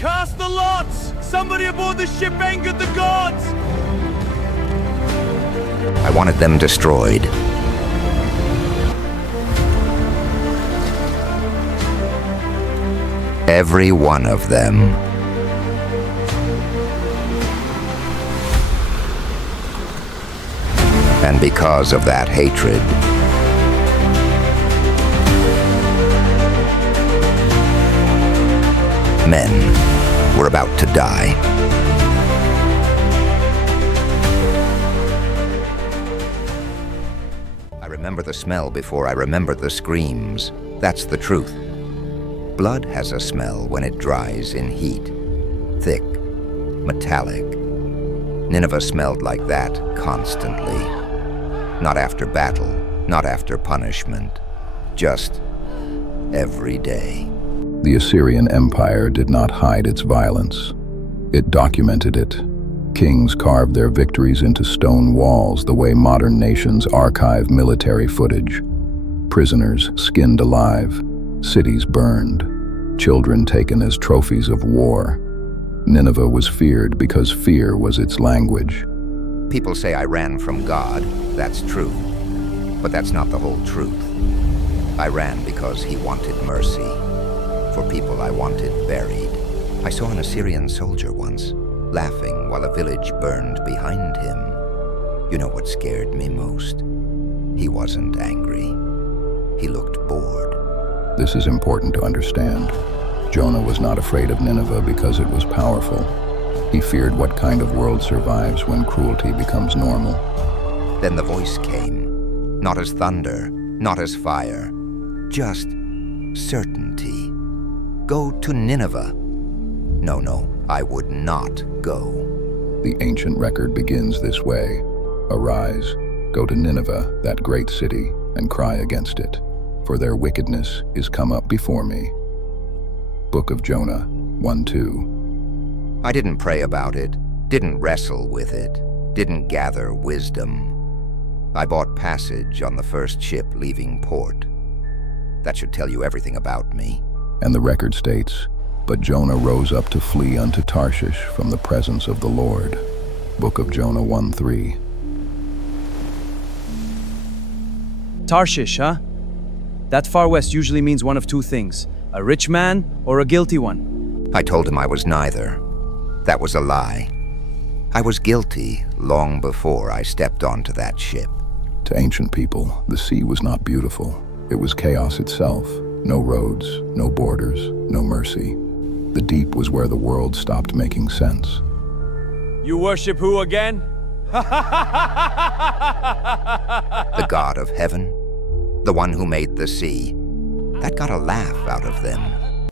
Cast the lots! Somebody aboard the ship angered the gods! I wanted them destroyed. Every one of them. And because of that hatred, men were about to die. I remember the smell before I remember the screams. That's the truth. Blood has a smell when it dries in heat. Thick, metallic. Nineveh smelled like that constantly. Not after battle, not after punishment. Just every day. The Assyrian Empire did not hide its violence. It documented it. Kings carved their victories into stone walls the way modern nations archive military footage. Prisoners skinned alive, cities burned, children taken as trophies of war. Nineveh was feared because fear was its language. People say I ran from God. That's true. But that's not the whole truth. I ran because he wanted mercy. For people I wanted buried. I saw an Assyrian soldier once, laughing while a village burned behind him. You know what scared me most? He wasn't angry. He looked bored. This is important to understand. Jonah was not afraid of Nineveh because it was powerful. He feared what kind of world survives when cruelty becomes normal. Then the voice came, not as thunder, not as fire, just certainty. Go to Nineveh. No, I would not go. The ancient record begins this way. Arise, go to Nineveh, that great city, and cry against it, for their wickedness is come up before me. Book of Jonah 1:2. I didn't pray about it, didn't wrestle with it, didn't gather wisdom. I bought passage on the first ship leaving port. That should tell you everything about me. And the record states, but Jonah rose up to flee unto Tarshish from the presence of the Lord. Book of Jonah 1:3. Tarshish, huh? That far west usually means one of two things. A rich man or a guilty one. I told him I was neither. That was a lie. I was guilty long before I stepped onto that ship. To ancient people, the sea was not beautiful. It was chaos itself. No roads, no borders, no mercy. The deep was where the world stopped making sense. You worship who again? The God of heaven, the one who made the sea. That got a laugh out of them.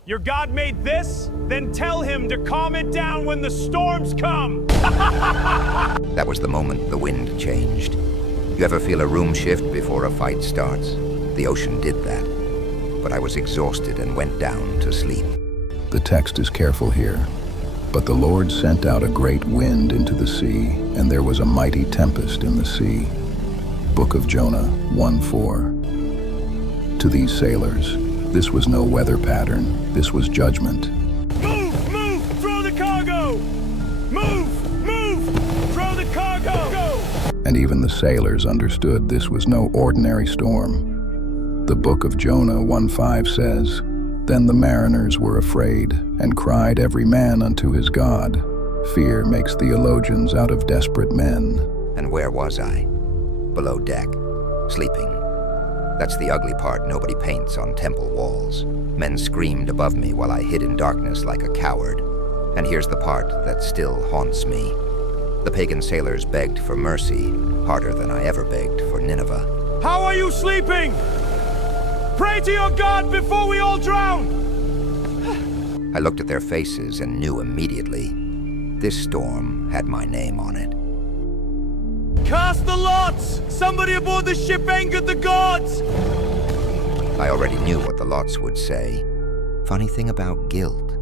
Your God made this? Then tell him to calm it down when the storms come! That was the moment the wind changed. You ever feel a room shift before a fight starts? The ocean did that. But I was exhausted and went down to sleep. The text is careful here. But the Lord sent out a great wind into the sea, and there was a mighty tempest in the sea. Book of Jonah 1:4. To these sailors, this was no weather pattern, this was judgment. Move! Throw the cargo! Move! Throw the cargo! And even the sailors understood this was no ordinary storm. The book of Jonah 1:5 says, Then the mariners were afraid, and cried every man unto his God. Fear makes theologians out of desperate men. And where was I? Below deck, sleeping. That's the ugly part nobody paints on temple walls. Men screamed above me while I hid in darkness like a coward. And here's the part that still haunts me. The pagan sailors begged for mercy, harder than I ever begged for Nineveh. How are you sleeping? Pray to your God before we all drown! I looked at their faces and knew immediately. This storm had my name on it. Cast the lots! Somebody aboard the ship angered the gods! I already knew what the lots would say. Funny thing about guilt.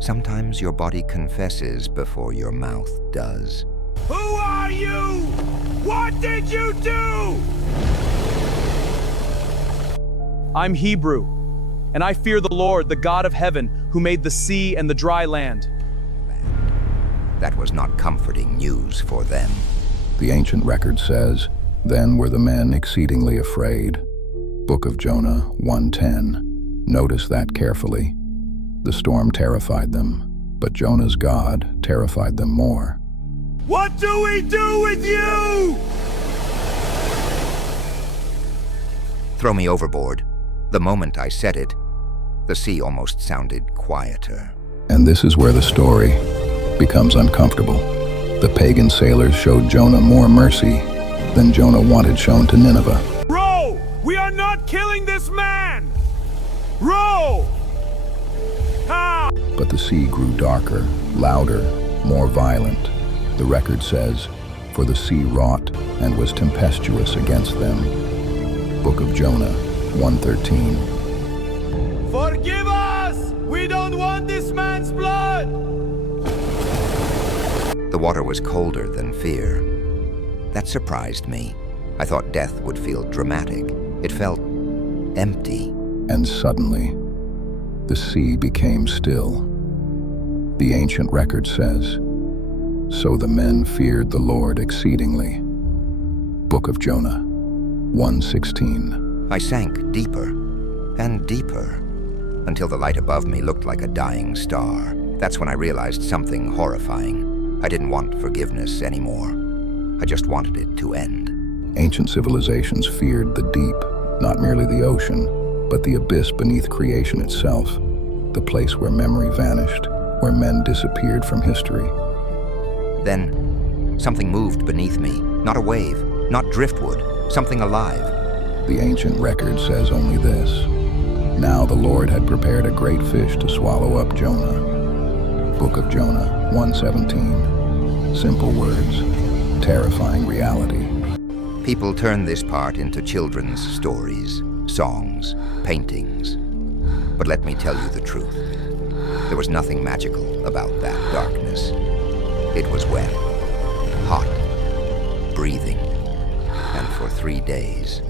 Sometimes your body confesses before your mouth does. Who are you? What did you do? I'm Hebrew. and I fear the Lord, the God of heaven, who made the sea and the dry land. That was not comforting news for them. The ancient record says, "Then were the men exceedingly afraid." Book of Jonah 1:10. Notice that carefully. The storm terrified them, but Jonah's God terrified them more. What do we do with you? Throw me overboard. The moment I said it, the sea almost sounded quieter. And this is where the story becomes uncomfortable. The pagan sailors showed Jonah more mercy than Jonah wanted shown to Nineveh. Row! We are not killing this man! Row! Ah! But the sea grew darker, louder, more violent. The record says, "For the sea wrought and was tempestuous against them." Book of Jonah 1:13. Forgive us! We don't want this man's blood! The water was colder than fear. That surprised me. I thought death would feel dramatic. It felt empty. And suddenly, the sea became still. The ancient record says, "So the men feared the Lord exceedingly." Book of Jonah 1:16. I sank deeper and deeper until the light above me looked like a dying star. That's when I realized something horrifying. I didn't want forgiveness anymore. I just wanted it to end. Ancient civilizations feared the deep, not merely the ocean, but the abyss beneath creation itself, the place where memory vanished, where men disappeared from history. Then, something moved beneath me. Not a wave, not driftwood, something alive. The ancient record says only this: "Now the Lord had prepared a great fish to swallow up Jonah." Book of Jonah 1:17. Simple words, terrifying reality. People turn this part into children's stories, songs, paintings. But let me tell you the truth. There was nothing magical about that darkness. It was wet, hot, breathing, and for 3 days,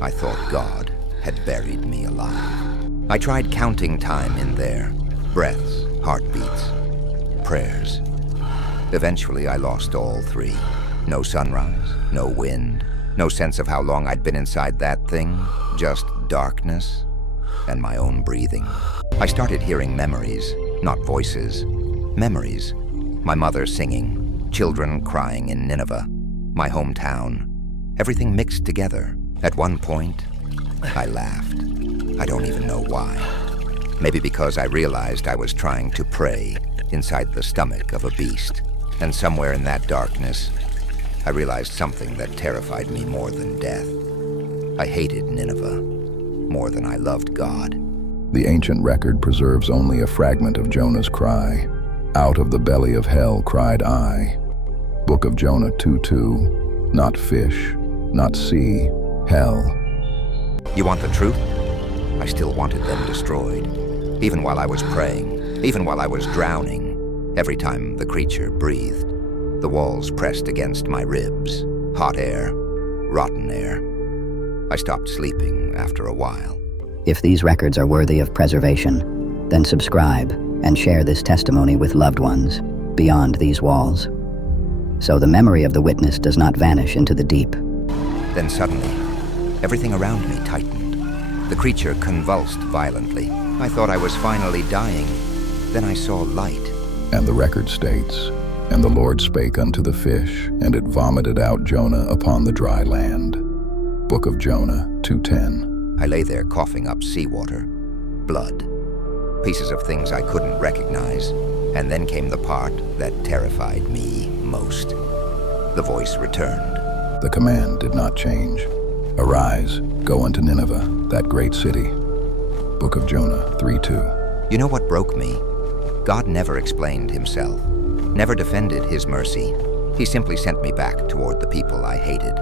I thought God had buried me alive. I tried counting time in there, breaths, heartbeats, prayers. Eventually, I lost all three. No sunrise, no wind, no sense of how long I'd been inside that thing, just darkness and my own breathing. I started hearing memories, not voices. Memories. My mother singing, children crying in Nineveh, my hometown. Everything mixed together. At one point, I laughed. I don't even know why. Maybe because I realized I was trying to pray inside the stomach of a beast. And somewhere in that darkness, I realized something that terrified me more than death. I hated Nineveh more than I loved God. The ancient record preserves only a fragment of Jonah's cry. "Out of the belly of hell cried I." Book of Jonah 2:2. Not fish, not sea, hell. You want the truth? I still wanted them destroyed. Even while I was praying, even while I was drowning, every time the creature breathed, the walls pressed against my ribs. Hot air, rotten air. I stopped sleeping after a while. If these records are worthy of preservation, then subscribe and share this testimony with loved ones beyond these walls, so the memory of the witness does not vanish into the deep. Then suddenly, everything around me tightened. The creature convulsed violently. I thought I was finally dying. Then I saw light. And the record states, "And the Lord spake unto the fish, and it vomited out Jonah upon the dry land." Book of Jonah 2:10. I lay there coughing up seawater, blood, pieces of things I couldn't recognize, and then came the part that terrified me most. The voice returned. The command did not change. "Arise, go unto Nineveh, that great city." Book of Jonah 3:2. You know what broke me? God never explained himself, never defended his mercy. He simply sent me back toward the people I hated.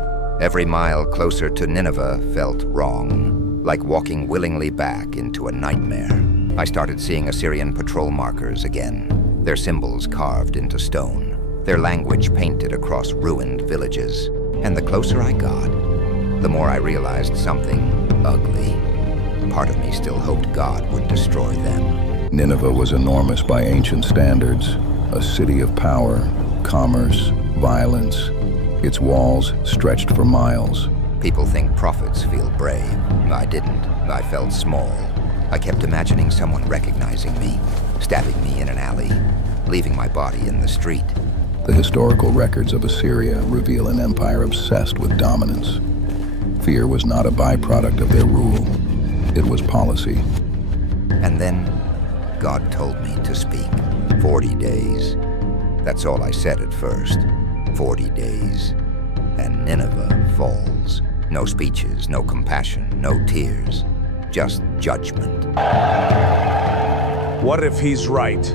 Every mile closer to Nineveh felt wrong, like walking willingly back into a nightmare. I started seeing Assyrian patrol markers again, their symbols carved into stone, their language painted across ruined villages. And the closer I got, the more I realized something ugly part of me still hoped God would destroy them. Nineveh was enormous by ancient standards, a city of power, commerce, violence. Its walls stretched for miles. People think prophets feel brave. I didn't. I felt small. I kept imagining someone recognizing me, stabbing me in an alley, leaving my body in the street. The historical records of Assyria reveal an empire obsessed with dominance. Fear was not a byproduct of their rule. It was policy. And then God told me to speak. 40 days. That's all I said at first. 40 days. And Nineveh falls. No speeches, no compassion, no tears. Just judgment. What if he's right?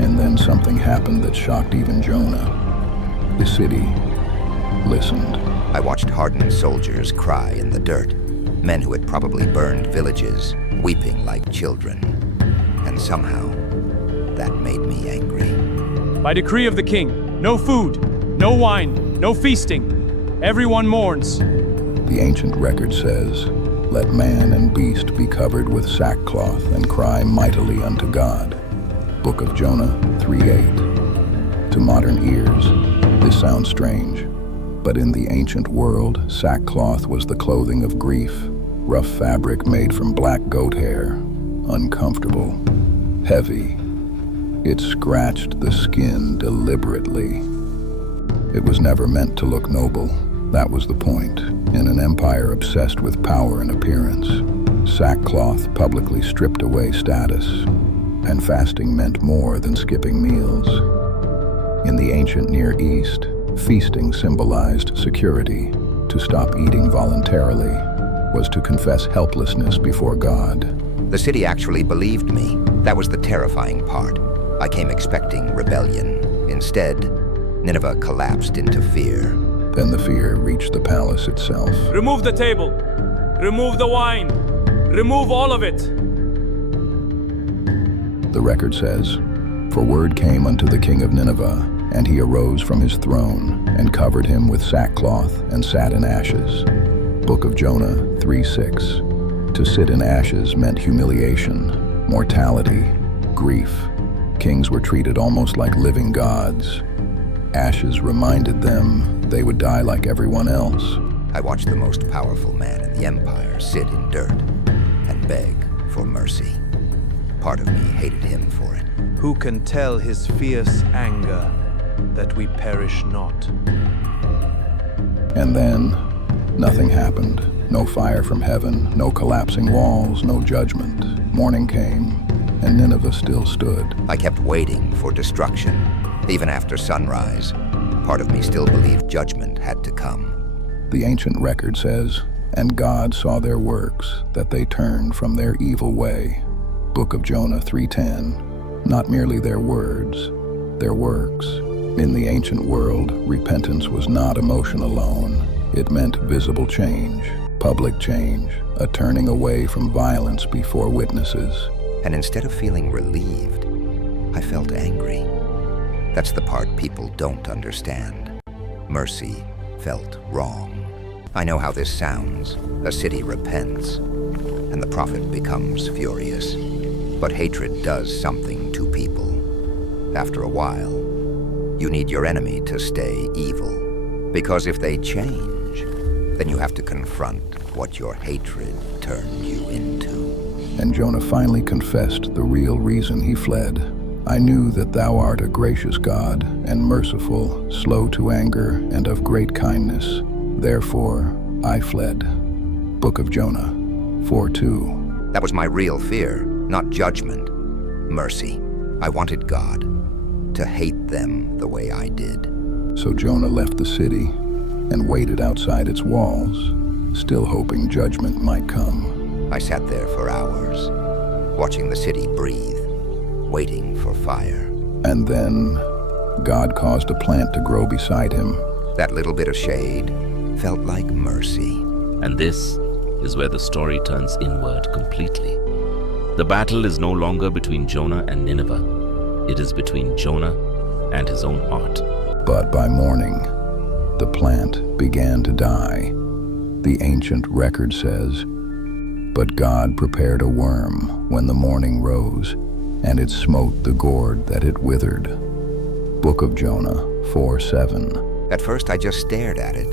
And then something happened that shocked even Jonah. The city listened. I watched hardened soldiers cry in the dirt. Men who had probably burned villages, weeping like children. And somehow, that made me angry. By decree of the king, no food, no wine, no feasting. Everyone mourns. The ancient record says, "Let man and beast be covered with sackcloth and cry mightily unto God." Book of Jonah 3:8. To modern ears, this sounds strange, but in the ancient world, sackcloth was the clothing of grief, rough fabric made from black goat hair, uncomfortable, heavy. It scratched the skin deliberately. It was never meant to look noble. That was the point. In an empire obsessed with power and appearance, sackcloth publicly stripped away status, and fasting meant more than skipping meals. In the ancient Near East, feasting symbolized security. To stop eating voluntarily was to confess helplessness before God. The city actually believed me. That was the terrifying part. I came expecting rebellion. Instead, Nineveh collapsed into fear. Then the fear reached the palace itself. Remove the table. Remove the wine. Remove all of it. The record says, "For word came unto the king of Nineveh, and he arose from his throne, and covered him with sackcloth, and sat in ashes." Book of Jonah 3:6. To sit in ashes meant humiliation, mortality, grief. Kings were treated almost like living gods. Ashes reminded them they would die like everyone else. I watched the most powerful man in the empire sit in dirt and beg for mercy. Part of me hated him for it. Who can tell his fierce anger that we perish not? And then, nothing happened. No fire from heaven, no collapsing walls, no judgment. Morning came, and Nineveh still stood. I kept waiting for destruction. Even after sunrise, part of me still believed judgment had to come. The ancient record says, "And God saw their works, that they turned from their evil way." Book of Jonah 3:10. Not merely their words, their works. In the ancient world, repentance was not emotion alone. It meant visible change, public change, a turning away from violence before witnesses. And instead of feeling relieved, I felt angry. That's the part people don't understand. Mercy felt wrong. I know how this sounds. A city repents, and the prophet becomes furious. But hatred does something to people. After a while, you need your enemy to stay evil. Because if they change, then you have to confront what your hatred turned you into. And Jonah finally confessed the real reason he fled. "I knew that thou art a gracious God, and merciful, slow to anger, and of great kindness. Therefore, I fled." Book of Jonah 4:2. That was my real fear, not judgment. Mercy. I wanted God to hate them the way I did. So Jonah left the city and waited outside its walls, still hoping judgment might come. I sat there for hours, watching the city breathe, waiting for fire. And then, God caused a plant to grow beside him. That little bit of shade felt like mercy. And this is where the story turns inward completely. The battle is no longer between Jonah and Nineveh. It is between Jonah and his own heart. But by morning, the plant began to die. The ancient record says, "But God prepared a worm when the morning rose, and it smote the gourd that it withered." Book of Jonah 4:7. At first I just stared at it,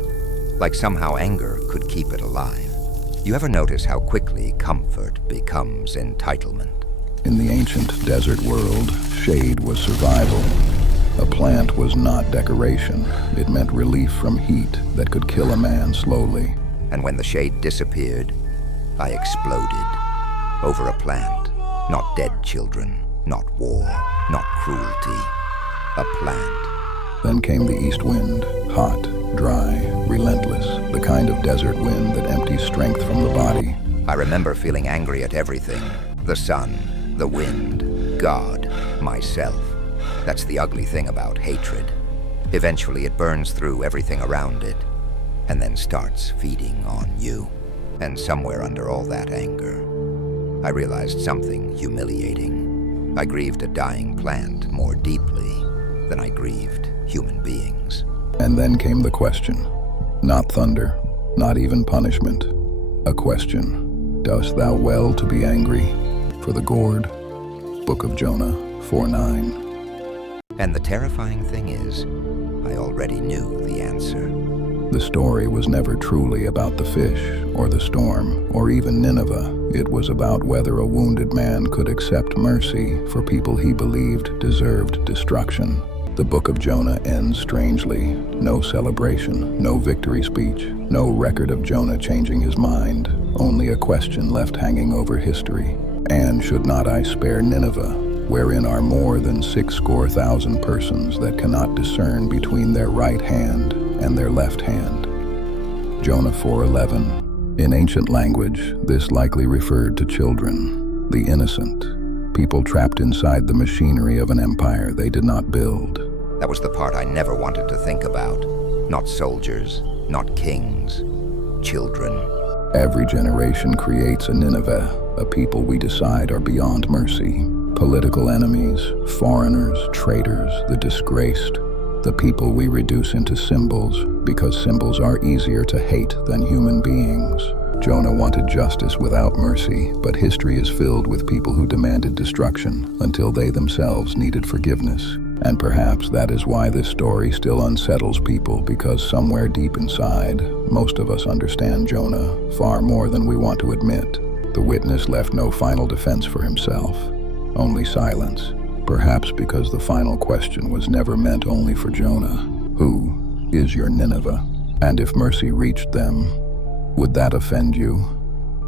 like somehow anger could keep it alive. You ever notice how quickly comfort becomes entitlement? In the ancient desert world, shade was survival. A plant was not decoration. It meant relief from heat that could kill a man slowly. And when the shade disappeared, I exploded over a plant. Not dead children, not war, not cruelty. A plant. Then came the east wind, hot, dry, relentless, the kind of desert wind that empties strength from the body. I remember feeling angry at everything. The sun, the wind, God, myself. That's the ugly thing about hatred. Eventually it burns through everything around it, and then starts feeding on you. And somewhere under all that anger, I realized something humiliating. I grieved a dying plant more deeply than I grieved human beings. And then came the question. Not thunder, not even punishment. A question. Dost thou well to be angry for the gourd? Book of Jonah 4:9. And the terrifying thing is, I already knew the answer. The story was never truly about the fish or the storm or even Nineveh. It was about whether a wounded man could accept mercy for people he believed deserved destruction. The book of Jonah ends strangely. No celebration, no victory speech, no record of Jonah changing his mind, only a question left hanging over history. And should not I spare Nineveh, wherein are more than 6,000 persons that cannot discern between their right hand and their left hand? Jonah 4:11. In ancient language, this likely referred to children, the innocent, people trapped inside the machinery of an empire they did not build. That was the part I never wanted to think about. Not soldiers, not kings, children. Every generation creates a Nineveh, a people we decide are beyond mercy. Political enemies, foreigners, traitors, the disgraced, the people we reduce into symbols because symbols are easier to hate than human beings. Jonah wanted justice without mercy, but history is filled with people who demanded destruction until they themselves needed forgiveness. And perhaps that is why this story still unsettles people, because somewhere deep inside, most of us understand Jonah far more than we want to admit. The witness left no final defense for himself, only silence. Perhaps because the final question was never meant only for Jonah. Who is your Nineveh? And if mercy reached them, would that offend you?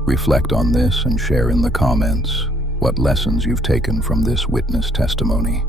Reflect on this and share in the comments what lessons you've taken from this witness testimony.